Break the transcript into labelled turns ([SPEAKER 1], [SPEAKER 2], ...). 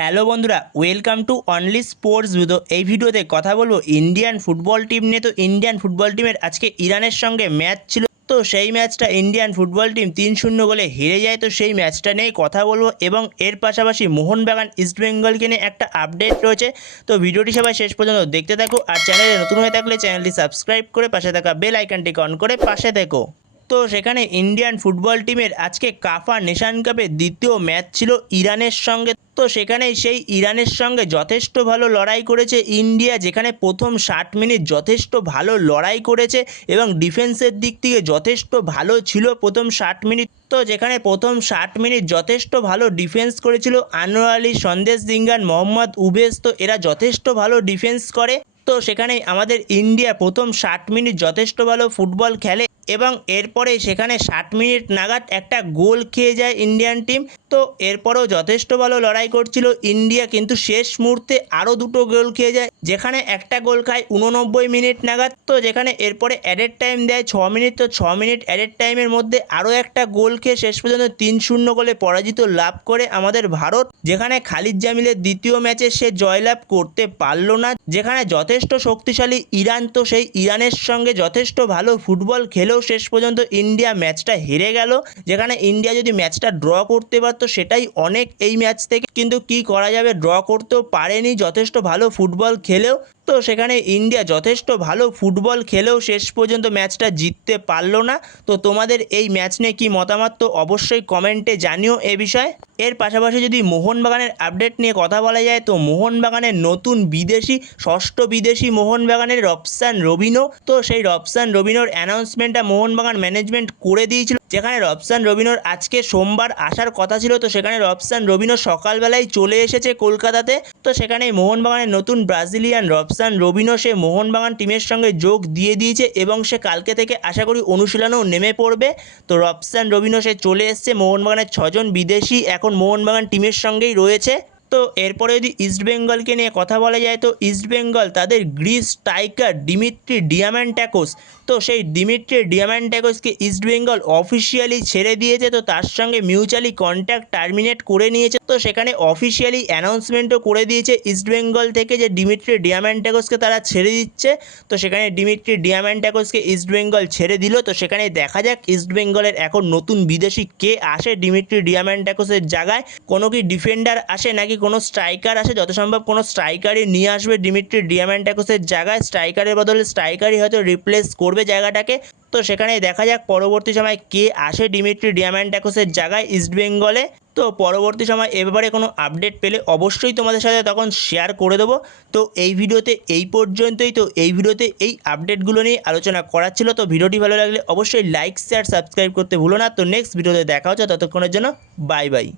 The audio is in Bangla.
[SPEAKER 1] হ্যালো বন্ধুরা welcome to only sports video এই ভিডিওতে কথা বলব ইন্ডিয়ান ফুটবল টিম নিয়ে। তো ইন্ডিয়ান ফুটবল টিমের আজকে ইরানের সঙ্গে ম্যাচ ছিল। তো সেই ম্যাচটা ইন্ডিয়ান ফুটবল টিম তিন শূন্য গোলে হেরে যায়। তো সেই ম্যাচটা নিয়ে কথা বলব এবং এর পাশাপাশি মোহনবাগান ইস্টবেঙ্গলকে নিয়ে একটা আপডেট রয়েছে। তো ভিডিওটি সবাই শেষ পর্যন্ত দেখতে থাকো আর চ্যানেলে নতুন হয়ে থাকলে চ্যানেলটি সাবস্ক্রাইব করে পাশে থাকা বেল আইকনটি অন করে পাশে থেকো। তো সেখানে ইন্ডিয়ান ফুটবল টিমের আজকে কাফা নেশান কাপের দ্বিতীয় ম্যাচ ছিল ইরানের সঙ্গে। তো সেখানে সেই ইরানের সঙ্গে যথেষ্ট ভালো লড়াই করেছে ইন্ডিয়া যেখানে প্রথম ষাট মিনিট যথেষ্ট ভালো লড়াই করেছে এবং ডিফেন্সের দিক থেকে যথেষ্ট ভালো ছিল প্রথম ষাট মিনিট। তো যেখানে প্রথম ষাট মিনিট যথেষ্ট ভালো ডিফেন্স করেছিল আনোয়ার আলী, সন্দেশ দিঙ্গান, মোহাম্মদ উবেস, তো এরা যথেষ্ট ভালো ডিফেন্স করে। তো সেখানে আমাদের ইন্ডিয়া প্রথম ষাট মিনিট যথেষ্ট ভালো ফুটবল খেলে। এবং এরপরে সেখানে ষাট মিনিট নাগাদ একটা গোল খেয়ে যায় ইন্ডিয়ান টিম। তো এরপরেও যথেষ্ট ভালো লড়াই করছিল ইন্ডিয়া, কিন্তু শেষ মুহূর্তে আরও দুটো গোল খেয়ে যায়। যেখানে একটা গোল খায় উননব্বই মিনিট নাগাদ, তো যেখানে এরপরে অ্যাডেড টাইম দেয় ছ মিনিট, তো ছ মিনিট অ্যাডেড টাইমের মধ্যে আরও একটা গোল খেয়ে শেষ পর্যন্ত তিন শূন্য গোলে পরাজিত লাভ করে আমাদের ভারত। যেখানে খালিদ জামিলের দ্বিতীয় ম্যাচে সে জয়লাভ করতে পারল না, যেখানে যথেষ্ট শক্তিশালী ইরান, তো সেই ইরানের সঙ্গে যথেষ্ট ভালো ফুটবল খেলেও শেষ পর্যন্ত ইন্ডিয়া ম্যাচটা হেরে গেল। যেখানে ইন্ডিয়া যদি ম্যাচটা ড্র করতে পারতো সেটাই অনেক এই ম্যাচ থেকে। কিন্তু কি করা যাবে? ড্র করতেও পারেনি। যথেষ্ট ভালো ফুটবল খেলেও তো সেখানে ইন্ডিয়া যথেষ্ট ভালো ফুটবল খেলেও শেষ পর্যন্ত ম্যাচটা জিততে পারল না। তো তোমাদের এই ম্যাচ নিয়ে কী মতামত? তো অবশ্যই কমেন্টে জানিও এ বিষয়ে। এর পাশাপাশি যদি মোহনবাগানের আপডেট নিয়ে কথা বলা যায়, তো মোহনবাগানের নতুন বিদেশি, ষষ্ঠ বিদেশি মোহনবাগানের রবসান রবিনো তো সেই রবসান রবিনোর অ্যানাউন্সমেন্টটা মোহনবাগান ম্যানেজমেন্ট করে দিয়েছিল, যেখানে রবসান রবিনোর আজকে সোমবার আসার কথা ছিল। তো সেখানে রবসান রবিনো সকালবেলায় চলে এসেছে কলকাতাতে। তো সেখানে মোহনবাগানের নতুন ব্রাজিলিয়ান রবসান রবিনো সে মোহনবাগান টিমের সঙ্গে যোগ দিয়ে দিয়েছে এবং সে কালকে থেকে আশা করি অনুশীলনেও নেমে পড়বে। তো রবসান রবিনও সে চলে এসছে, মোহনবাগানের ছজন বিদেশি এখন মোহনবাগান টিমের সঙ্গেই রয়েছে। তো এরপরে যদি ইস্টবেঙ্গলকে নিয়ে কথা বলা যায়, তো ইস্টবেঙ্গল তাদের গ্রিস স্ট্রাইকার ডিমিট্রি ডিয়াম্যান্টাকোস তো সেই ডিমিট্রি ডিয়াম্যান্টাকোসকে ইস্টবেঙ্গল অফিসিয়ালি ছেড়ে দিয়েছে, তো তার সঙ্গে মিউচুয়ালি কন্ট্যাক্ট টার্মিনেট করে নিয়েছে, তো সেখানে অফিসিয়ালি অ্যানাউন্সমেন্টও করে দিয়েছে ইস্টবেঙ্গল থেকে যে ডিমিট্রি ডিয়াম্যান্টাকোসকে তারা ছেড়ে দিচ্ছে, তো সেখানে ডিমিট্রি ডিয়াম্যান্টাকোসকে ইস্টবেঙ্গল ছেড়ে দিল, তো সেখানে দেখা যাক ইস্টবেঙ্গলের এখন নতুন বিদেশি কে আসে ডিমিট্রি ডিয়াম্যান্টাকোসের জায়গায়, কোনো কি ডিফেন্ডার আসে নাকি কোনো স্ট্রাইকার আসে, যত সম্ভব কোনো স্ট্রাইকারই নিয়ে আসবে ডিমিট্রি ডিয়াম্যান্টাকোসের জায়গায়। স্ট্রাইকারের বদলে স্ট্রাইকারই হয়তো রিপ্লেস করবে জায়গাটাকে। তো সেখানে দেখা যাক পরবর্তী সময় কে আসে ডিমিট্রি ডিয়াম্যান্টাকোসের জায়গায় ইস্টবেঙ্গলে তো পরবর্তী সময় এ ব্যাপারে কোনো আপডেট পেলে অবশ্যই তোমাদের সাথে তখন শেয়ার করে দেবো। তো এই ভিডিওতে এই পর্যন্তই। তো এই ভিডিওতে এই আপডেটগুলো নিয়ে আলোচনা করার ছিল। তো ভিডিওটি ভালো লাগলে অবশ্যই লাইক শেয়ার সাবস্ক্রাইব করতে ভুলো না। তো নেক্সট ভিডিওতে দেখা হচ্ছে। ততক্ষণের জন্য বাই বাই